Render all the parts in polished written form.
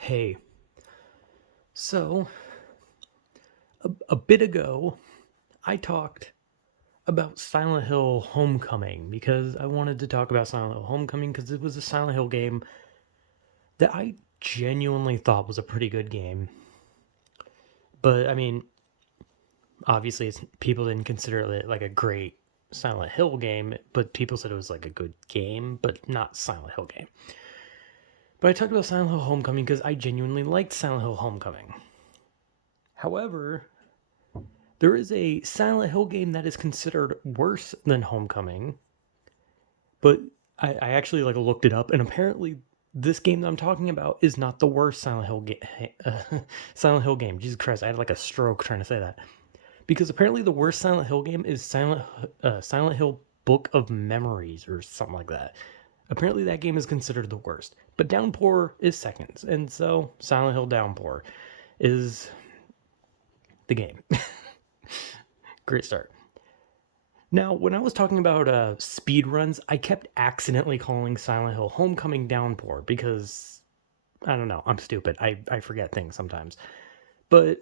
Hey, so a bit ago, I talked about Silent Hill Homecoming because I wanted to talk about Silent Hill Homecoming because it was a Silent Hill game that I genuinely thought was a pretty good game. But I mean, obviously, people didn't consider it like a great Silent Hill game, but people said it was like a good game, but not Silent Hill game. But I talked about Silent Hill Homecoming because I genuinely liked Silent Hill Homecoming. However, there is a Silent Hill game that is considered worse than Homecoming, but I actually like looked it up, and apparently this game that I'm talking about is not the worst Silent Hill game. Silent Hill game. Jesus Christ, I had like a stroke trying to say that because apparently the worst Silent Hill game is Silent Hill Book of Memories or something like that. Apparently that game is considered the worst, but Downpour is second, and so Silent Hill Downpour is the game. Great start. Now, when I was talking about speed runs, I kept accidentally calling Silent Hill Homecoming Downpour because I don't know, I'm stupid. I forget things sometimes. But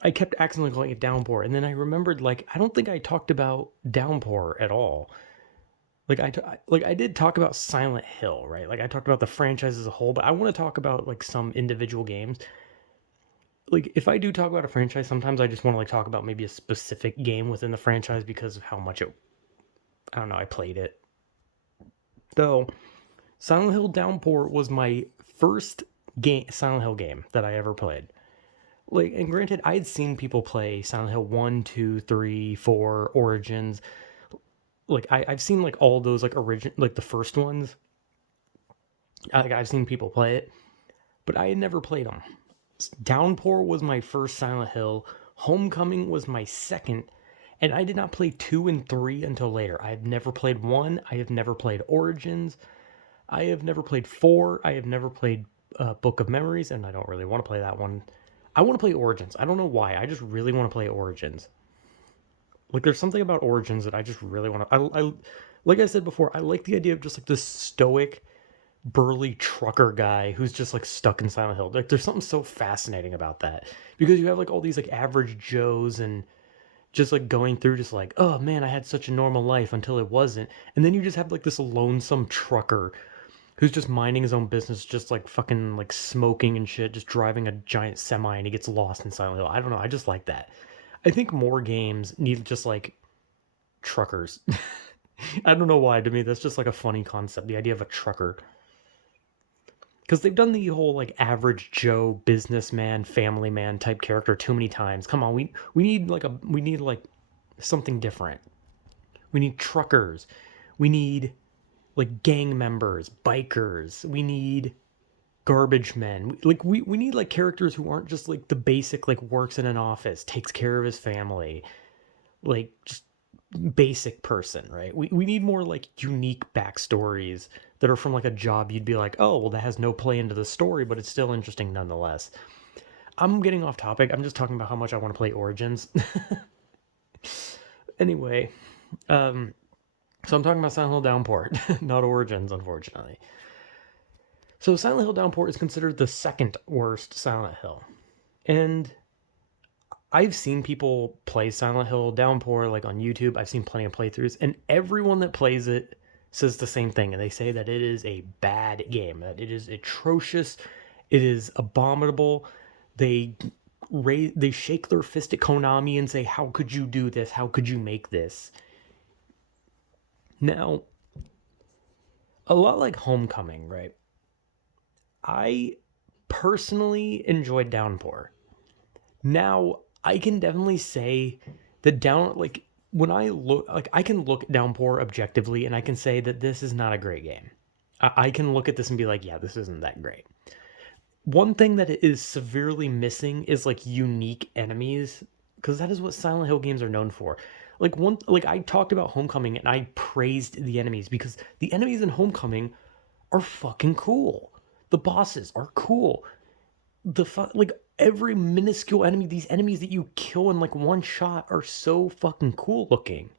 I kept accidentally calling it Downpour, and then I remembered like I don't think I talked about Downpour at all. Like I did talk about Silent Hill, right? Like I talked about the franchise as a whole, but I want to talk about like some individual games. Like if I do talk about a franchise, sometimes I just want to like talk about maybe a specific game within the franchise because of how much it I don't know, I played it. Though Silent Hill Downpour was my first game Silent Hill game that I ever played. Like, and granted, I had seen people play Silent Hill 1, 2, 3, 4, Origins. Like I've seen like all those like like the first ones. I've seen people play it, but I had never played them. Downpour was my first Silent Hill. Homecoming was my second, and I did not play 2 and 3 until later. I have never played 1. I have never played Origins. I have never played 4. I have never played Book of Memories, and I don't really want to play that one. I want to play Origins. I don't know why. I just really want to play Origins. Like, there's something about Origins that I just really want to. Like I said before, I like the idea of just like this stoic, burly trucker guy who's just like stuck in Silent Hill. Like, there's something so fascinating about that because you have like all these like average Joes and just like going through just like, oh man, I had such a normal life until it wasn't, and then you just have like this lonesome trucker who's just minding his own business, just like fucking like smoking and shit, just driving a giant semi, and he gets lost in Silent Hill. I don't know. I just like that. I think more games need just like truckers. I don't know why. To me, that's just like a funny concept. The idea of a trucker, because they've done the whole like average Joe businessman, family man type character too many times. Come on, we need like something different. We need truckers. We need like gang members, bikers. We need garbage men. Like we need like characters who aren't just like the basic like works in an office, takes care of his family, like just basic person, right? We need more like unique backstories that are from like a job you'd be like, oh well, that has no play into the story, but it's still interesting nonetheless. I'm getting off topic. I'm just talking about how much I want to play Origins. Anyway, so I'm talking about Silent Hill Downpour, not Origins, unfortunately. So Silent Hill Downpour is considered the second worst Silent Hill. And I've seen people play Silent Hill Downpour like on YouTube. I've seen plenty of playthroughs, and everyone that plays it says the same thing. And they say that it is a bad game, that it is atrocious, it is abominable. They they shake their fist at Konami and say, "How could you do this? How could you make this?" Now, a lot like Homecoming, right? I personally enjoyed Downpour. Now, I can definitely say that like when I look like I can look at Downpour objectively and I can say that this is not a great game. I can look at this and be like, yeah, this isn't that great. One thing that is severely missing is like unique enemies because that is what Silent Hill games are known for. Like I talked about Homecoming and I praised the enemies because the enemies in Homecoming are fucking cool. The bosses are cool. Like every minuscule enemy, these enemies that you kill in like one shot are so fucking cool looking.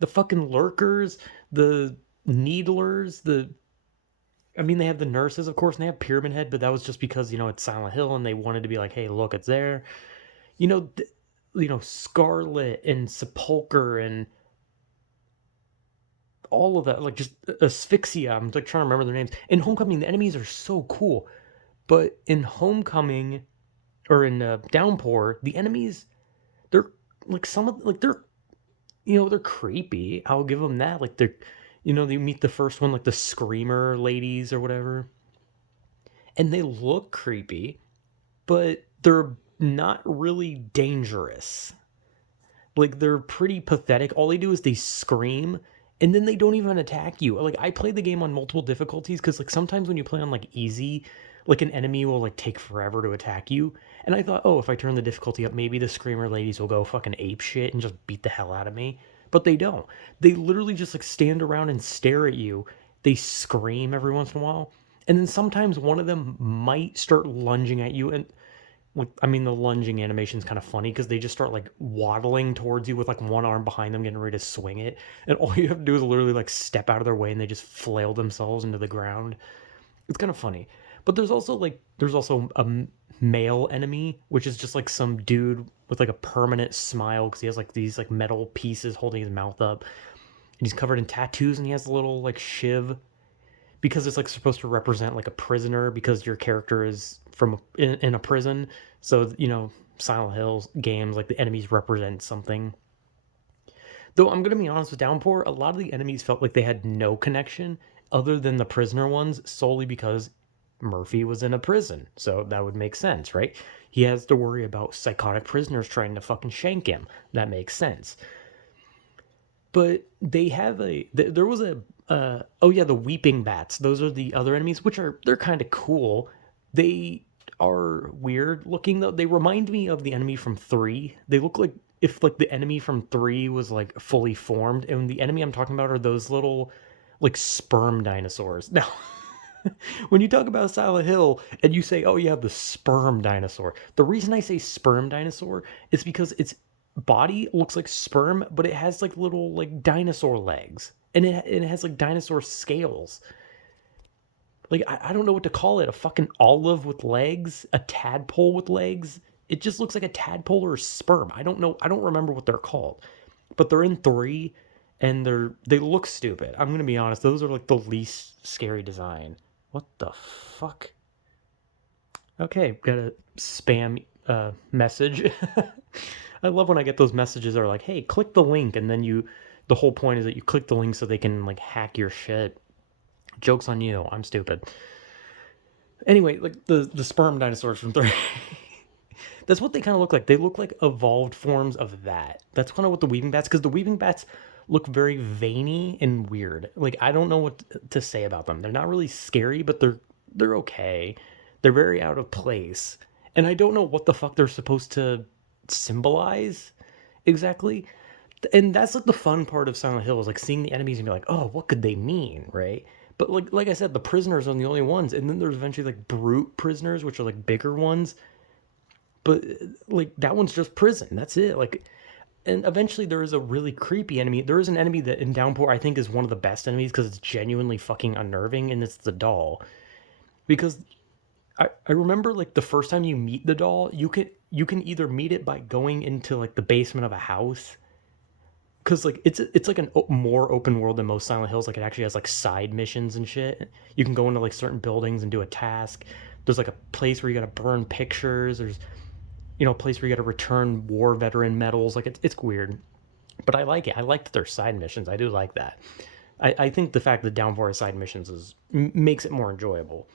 The fucking lurkers, the needlers, the I mean, they have the nurses, of course, and they have Pyramid Head, but that was just because, it's Silent Hill and they wanted to be like, hey, look, it's there. You know, Scarlet and Sepulcher and all of that, like just Asphyxia. I'm like trying to remember their names. In Homecoming, the enemies are so cool, but in Homecoming or in Downpour, the enemies, they're like some of like they're creepy. I'll give them that. Like they're, they meet the first one, like the screamer ladies or whatever, and they look creepy, but they're not really dangerous. Like they're pretty pathetic. All they do is they scream and then they don't even attack you. Like I played the game on multiple difficulties because like sometimes when you play on like easy, like an enemy will like take forever to attack you. And I thought, oh, if I turn the difficulty up, maybe the screamer ladies will go fucking ape shit and just beat the hell out of me. But they don't. They literally just like stand around and stare at you. They scream every once in a while. And then sometimes one of them might start lunging at you, and like, I mean, the lunging animation is kind of funny because they just start like waddling towards you with like one arm behind them, getting ready to swing it, and all you have to do is literally like step out of their way, and they just flail themselves into the ground. It's kind of funny, but there's also a male enemy, which is just like some dude with like a permanent smile because he has like these like metal pieces holding his mouth up, and he's covered in tattoos, and he has a little like shiv because it's like supposed to represent like a prisoner because your character is in a prison. So Silent Hill games, like the enemies represent something. Though I'm gonna be honest, with Downpour, a lot of the enemies felt like they had no connection other than the prisoner ones, solely because Murphy was in a prison. So that would make sense, right? He has to worry about psychotic prisoners trying to fucking shank him. That makes sense. But they have there was a oh yeah, the weeping bats. Those are the other enemies, which they're kind of cool. They are weird looking though. They remind me of the enemy from 3. They look like if like the enemy from 3 was like fully formed, and the enemy I'm talking about are those little like sperm dinosaurs. Now, when you talk about Silent Hill and you say, "Oh, you have the sperm dinosaur," the reason I say sperm dinosaur is because its body looks like sperm, but it has like little like dinosaur legs, and it has like dinosaur scales. Like I don't know what to call it. A fucking olive with legs, a tadpole with legs. It just looks like a tadpole or a sperm. I don't know. I don't remember what they're called, but they're in 3, and they look stupid. I'm gonna be honest. Those are like the least scary design. What the fuck? Okay, got a spam message. I love when I get those messages that are like, "Hey, click the link," and then the whole point is that you click the link so they can like hack your shit. Joke's on you. I'm stupid. Anyway, like the sperm dinosaurs from 3. That's what they kind of look like. They look like evolved forms of that. That's kind of what the weaving bats, because the weaving bats look very veiny and weird. Like I don't know what to say about them. They're not really scary, but they're okay. They're very out of place, and I don't know what the fuck they're supposed to symbolize exactly. And that's like the fun part of Silent Hill is like seeing the enemies and be like, oh, what could they mean, right? But like I said, the prisoners are the only ones, and then there's eventually like brute prisoners, which are like bigger ones. But like that one's just prison. That's it. Like, and eventually there is a really creepy enemy. There is an enemy that in Downpour I think is one of the best enemies because it's genuinely fucking unnerving, and it's the doll. Because I remember like the first time you meet the doll, you can either meet it by going into like the basement of a house, because like it's like more open world than most Silent Hills. Like it actually has like side missions and shit. You can go into like certain buildings and do a task. There's like a place where you got to burn pictures. There's a place where you got to return war veteran medals. Like it's weird, but I like it. I like that they're side missions. I do like that. I think the fact that Downpour has side missions makes it more enjoyable,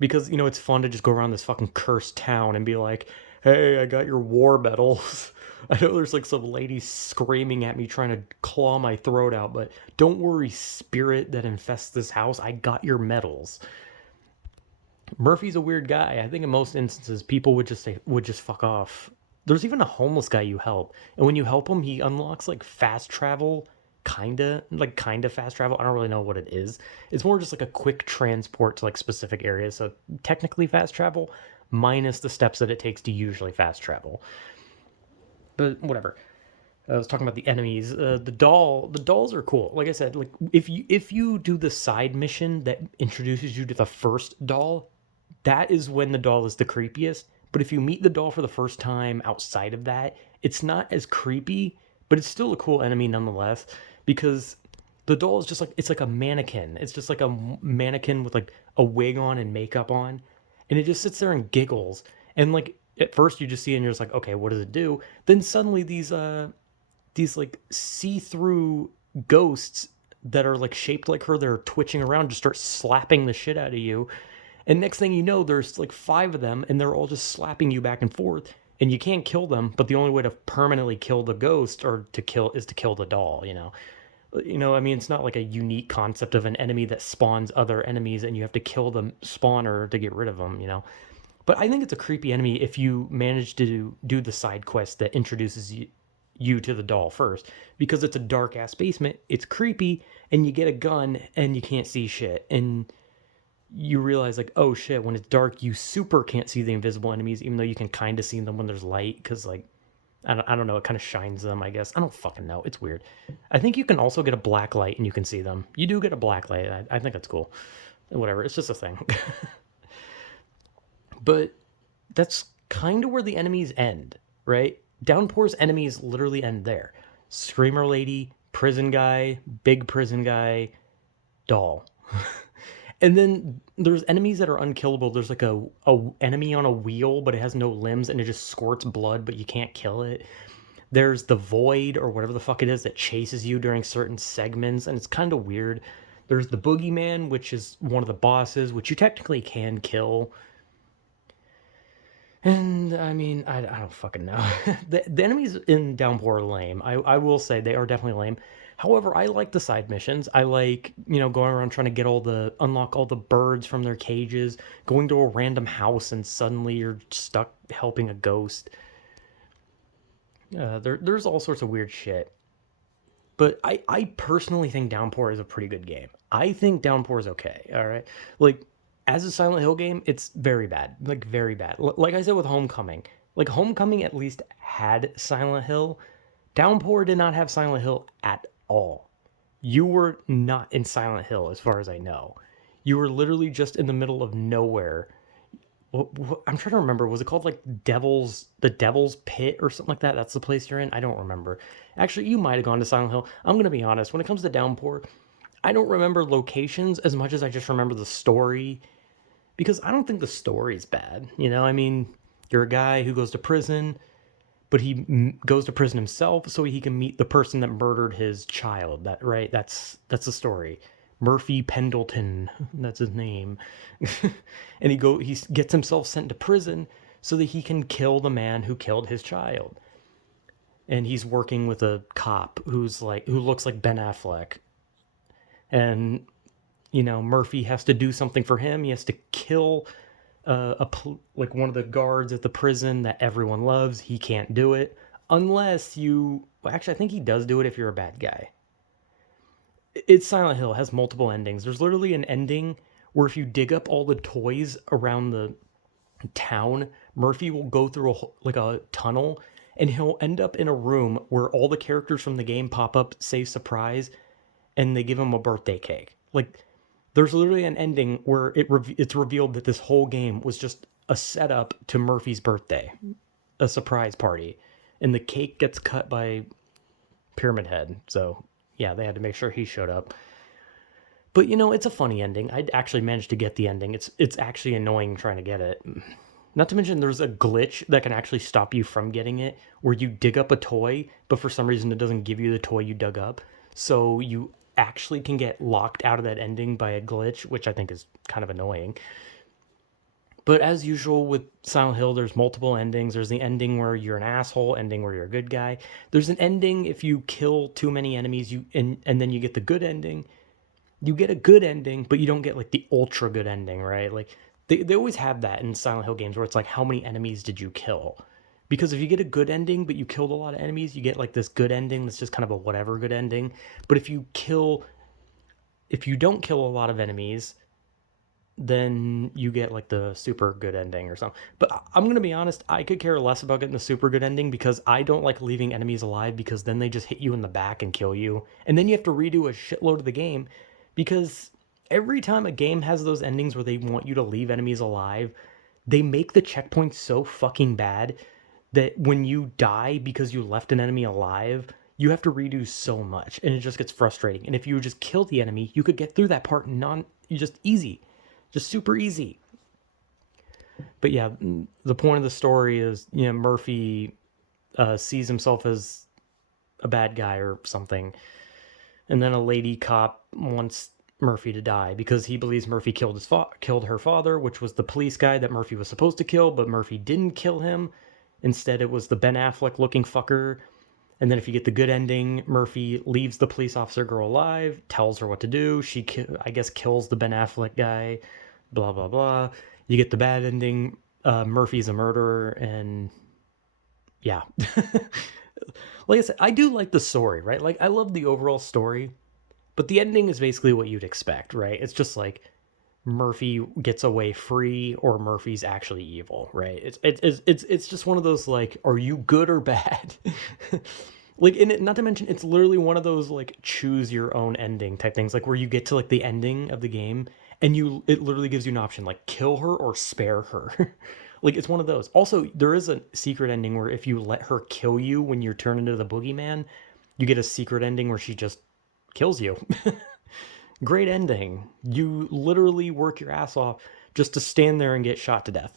because it's fun to just go around this fucking cursed town and be like, hey, I got your war medals. I know there's like some lady screaming at me trying to claw my throat out, but don't worry, spirit that infests this house, I got your medals. Murphy's a weird guy. I think in most instances people would just fuck off. There's even a homeless guy you help, and when you help him, he unlocks like fast travel, kinda fast travel. I don't really know what it is. It's more just like a quick transport to like specific areas. So technically fast travel, minus the steps that it takes to usually fast travel. But whatever. I was talking about the enemies. The dolls are cool. Like I said, like if you do the side mission that introduces you to the first doll, that is when the doll is the creepiest. But if you meet the doll for the first time outside of that, it's not as creepy, but it's still a cool enemy nonetheless because the doll is just like it's like a mannequin. It's just like a mannequin with like a wig on and makeup on, and it just sits there and giggles. And like at first you just see it and you're just like, okay, what does it do? Then suddenly these like see-through ghosts that are like shaped like her, they're twitching around, just start slapping the shit out of you. And next thing you know, there's like five of them, and they're all just slapping you back and forth. And you can't kill them, but the only way to permanently kill the ghost or to kill is to kill the doll. I mean, it's not like a unique concept of an enemy that spawns other enemies, and you have to kill the spawner to get rid of them. But I think it's a creepy enemy if you manage to do the side quest that introduces you to the doll first, because it's a dark ass basement. It's creepy, and you get a gun, and you can't see shit, and you realize like, oh shit, when it's dark you super can't see the invisible enemies, even though you can kind of see them when there's light, because like I don't know, it kind of shines them, I guess. I don't fucking know, it's weird. I think you can also get a black light and you can see them. You do get a black light. I think that's cool. Whatever, it's just a thing. But that's kind of where the enemies end, right? Downpour's enemies literally end there. Screamer lady, prison guy, big prison guy, doll. And then there's enemies that are unkillable. There's like a enemy on a wheel, but it has no limbs and it just squirts blood, but you can't kill it. There's the void or whatever the fuck it is that chases you during certain segments, and it's kind of weird. There's the boogeyman, which is one of the bosses, which you technically can kill. And I mean, I don't fucking know. The enemies in Downpour are lame. I will say they are definitely lame. However, I like the side missions. I like, going around trying to unlock all the birds from their cages, going to a random house and suddenly you're stuck helping a ghost. There's all sorts of weird shit. But I personally think Downpour is a pretty good game. I think Downpour is okay, all right? Like, as a Silent Hill game, it's very bad. Like, very bad. Like I said with Homecoming. Like, Homecoming at least had Silent Hill. Downpour did not have Silent Hill at all. You were not in Silent Hill, as far as I know. You were literally just in the middle of nowhere. I'm trying to remember. Was it called like the Devil's Pit or something like that? That's the place you're in. I don't remember. Actually, you might have gone to Silent Hill. I'm gonna be honest. When it comes to Downpour, I don't remember locations as much as I just remember the story, because I don't think the story's bad. I mean, you're a guy who goes to prison, but he goes to prison himself so he can meet the person that murdered his child. Right? That's the story. Murphy Pendleton, that's his name. And he gets himself sent to prison so that he can kill the man who killed his child. And he's working with a cop who looks like Ben Affleck. And Murphy has to do something for him. He has to kill one of the guards at the prison that everyone loves. He can't do it unless actually, I think he does do it if you're a bad guy. It's Silent Hill. It has multiple endings. There's literally an ending where if you dig up all the toys around the town, Murphy will go through a tunnel, and he'll end up in a room where all the characters from the game pop up, say surprise, and they give him a birthday cake. Like, there's literally an ending where it's revealed that this whole game was just a setup to Murphy's birthday, a surprise party, and the cake gets cut by Pyramid Head. So yeah, they had to make sure he showed up. But it's a funny ending. I actually managed to get the ending. It's actually annoying trying to get it. Not to mention there's a glitch that can actually stop you from getting it, where you dig up a toy, but for some reason it doesn't give you the toy you dug up. So you actually can get locked out of that ending by a glitch, which I think is kind of annoying. But as usual with Silent Hill, there's multiple endings. There's the ending where you're an asshole, ending where you're a good guy. There's an ending if you kill too many enemies, and then you get the good ending. You get a good ending, but you don't get like the ultra good ending, right? Like they always have that in Silent Hill games where it's like, how many enemies did you kill? Because if you get a good ending, but you killed a lot of enemies, you get like this good ending that's just kind of a whatever good ending. But if you don't kill a lot of enemies, then you get like the super good ending or something. But I'm gonna be honest, I could care less about getting the super good ending because I don't like leaving enemies alive, because then they just hit you in the back and kill you, and then you have to redo a shitload of the game, because every time a game has those endings where they want you to leave enemies alive, they make the checkpoints so fucking bad that when you die because you left an enemy alive, you have to redo so much, and it just gets frustrating. And if you just kill the enemy, you could get through that part just easy, just super easy. But yeah, the point of the story is, Murphy sees himself as a bad guy or something, and then a lady cop wants Murphy to die because he believes Murphy killed her father, which was the police guy that Murphy was supposed to kill, but Murphy didn't kill him. Instead, it was the Ben Affleck looking fucker. And then if you get the good ending, Murphy leaves the police officer girl alive, tells her what to do. She, I guess, kills the Ben Affleck guy, blah, blah, blah. You get the bad ending. Murphy's a murderer, and yeah. Like I said, I do like the story, right? Like, I love the overall story, but the ending is basically what you'd expect, right? It's just like Murphy gets away free, or Murphy's actually evil, right? It's just one of those, like, are you good or bad? Like, in it, not to mention, it's literally one of those like choose your own ending type things, like where you get to like the ending of the game and it literally gives you an option, like kill her or spare her. Like, it's one of those. Also, there is a secret ending where if you let her kill you when you're turned into the boogeyman, you get a secret ending where she just kills you. Great ending. You literally work your ass off just to stand there and get shot to death.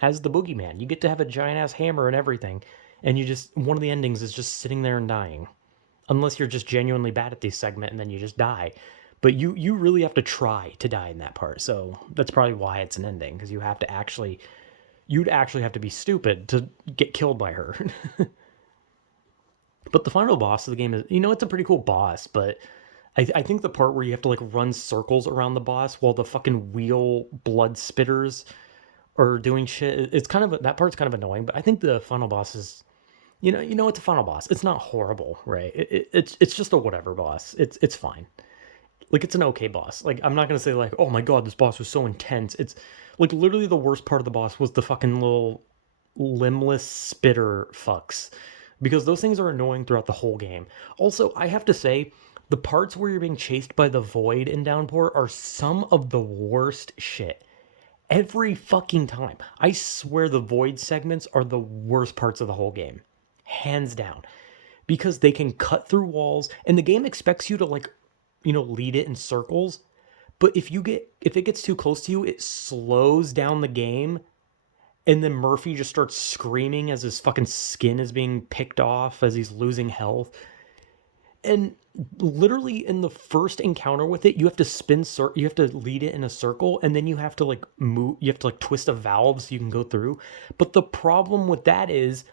As the boogeyman, you get to have a giant ass hammer and everything, and one of the endings is just sitting there and dying. Unless you're just genuinely bad at this segment and then you just die. But you really have to try to die in that part. So that's probably why it's an ending, because you'd actually have to be stupid to get killed by her. But the final boss of the game is, it's a pretty cool boss, but I think the part where you have to like run circles around the boss while the fucking wheel blood spitters are doing shit, it's kind of, that part's kind of annoying. But I think the final boss is, it's a final boss. It's not horrible, right? It's just a whatever boss. It's fine. Like, it's an okay boss. Like, I'm not gonna say like, oh my god, this boss was so intense. It's like literally the worst part of the boss was the fucking little limbless spitter fucks, because those things are annoying throughout the whole game. Also, I have to say, the parts where you're being chased by the void in Downpour are some of the worst shit. Every fucking time. I swear the void segments are the worst parts of the whole game. Hands down. Because they can cut through walls, and the game expects you to like, lead it in circles. But if it gets too close to you, it slows down the game, and then Murphy just starts screaming as his fucking skin is being picked off as he's losing health. And literally in the first encounter with it, you have to you have to lead it in a circle, and then you have to like move, you have to like twist a valve so you can go through. But the problem with that is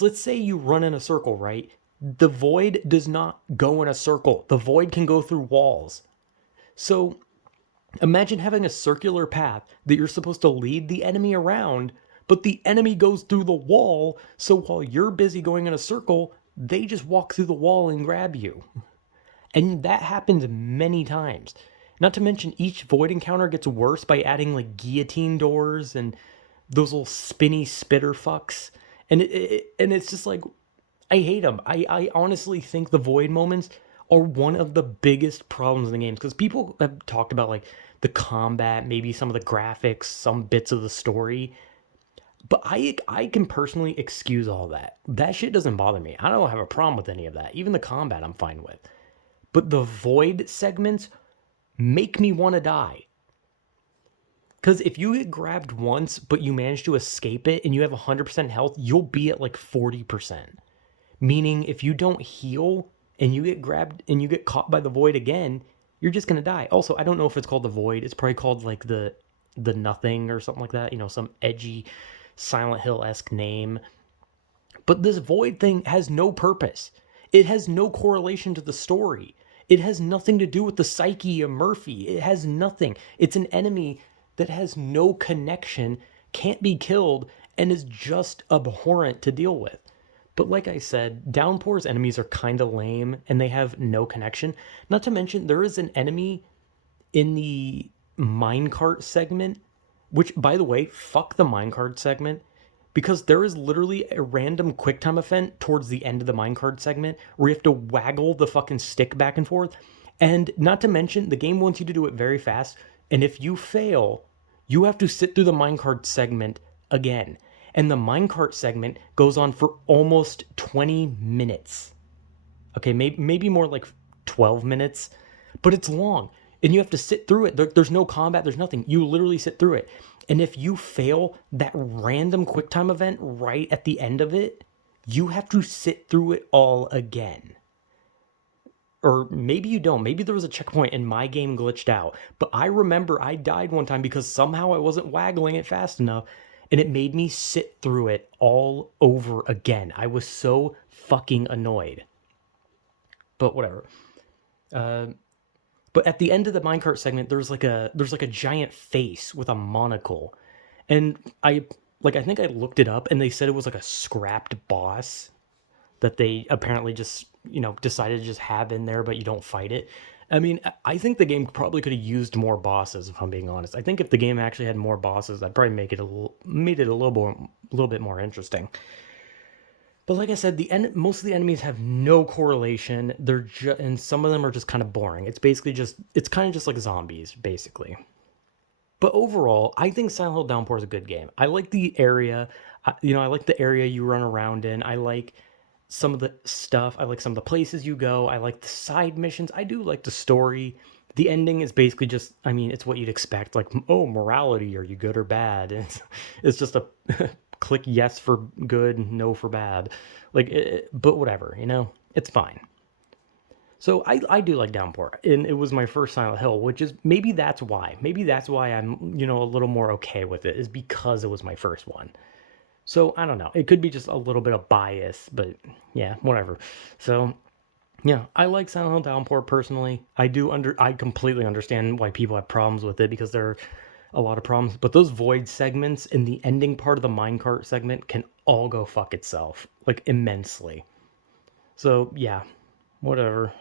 let's say you run in a circle, right? The void does not go in a circle. The void can go through walls. So imagine having a circular path that you're supposed to lead the enemy around, but the enemy goes through the wall, so while you're busy going in a circle, they just walk through the wall and grab you. And that happens many times. Not to mention, each void encounter gets worse by adding like guillotine doors and those little spinny spitter fucks. And it's just like, I hate them. I honestly think the void moments are one of the biggest problems in the games, because people have talked about like the combat, maybe some of the graphics, some bits of the story. But I can personally excuse all that. That shit doesn't bother me. I don't have a problem with any of that. Even the combat I'm fine with. But the void segments make me want to die. Because if you get grabbed once, but you manage to escape it and you have 100% health, you'll be at like 40%. Meaning, if you don't heal and you get grabbed and you get caught by the void again, you're just going to die. Also, I don't know if it's called the void. It's probably called like the nothing or something like that. Some edgy Silent Hill-esque name. But this void thing has no purpose. It has no correlation to the story. It has nothing to do with the psyche of Murphy. It has nothing. It's an enemy that has no connection, can't be killed, and is just abhorrent to deal with. But like I said, Downpour's enemies are kind of lame, and they have no connection. Not to mention, there is an enemy in the minecart segment, which, by the way, fuck the minecart segment, because there is literally a random QuickTime event towards the end of the minecart segment where you have to waggle the fucking stick back and forth. And not to mention, the game wants you to do it very fast. And if you fail, you have to sit through the minecart segment again. And the minecart segment goes on for almost 20 minutes. Okay, maybe more like 12 minutes, but it's long. And you have to sit through it. There's no combat, there's nothing. You literally sit through it. And if you fail that random QuickTime event right at the end of it, you have to sit through it all again. Or maybe you don't. Maybe there was a checkpoint and my game glitched out. But I remember I died one time because somehow I wasn't waggling it fast enough. And it made me sit through it all over again. I was so fucking annoyed. But whatever. But at the end of the minecart segment, there's like a giant face with a monocle. And I think I looked it up and they said it was like a scrapped boss that they apparently just, decided to just have in there, but you don't fight it. I mean, I think the game probably could have used more bosses, if I'm being honest. I think if the game actually had more bosses, I'd probably made it a little bit more interesting. But like I said, most of the enemies have no correlation. And some of them are just kind of boring. It's kind of just like zombies, basically. But overall, I think Silent Hill Downpour is a good game. I like the area. I like the area you run around in. I like some of the stuff. I like some of the places you go. I like the side missions. I do like the story. The ending is basically just, it's what you'd expect. Like, oh, morality, are you good or bad? It's just a click yes for good, no for bad. But whatever, it's fine. So I do like Downpour, and it was my first Silent Hill, which is maybe that's why. Maybe that's why I'm, a little more okay with it, is because it was my first one. So I don't know. It could be just a little bit of bias, but yeah, whatever. So yeah, I like Silent Hill Downpour personally. I completely understand why people have problems with it, because there are a lot of problems. But those void segments and the ending part of the minecart segment can all go fuck itself, like immensely. So yeah, whatever.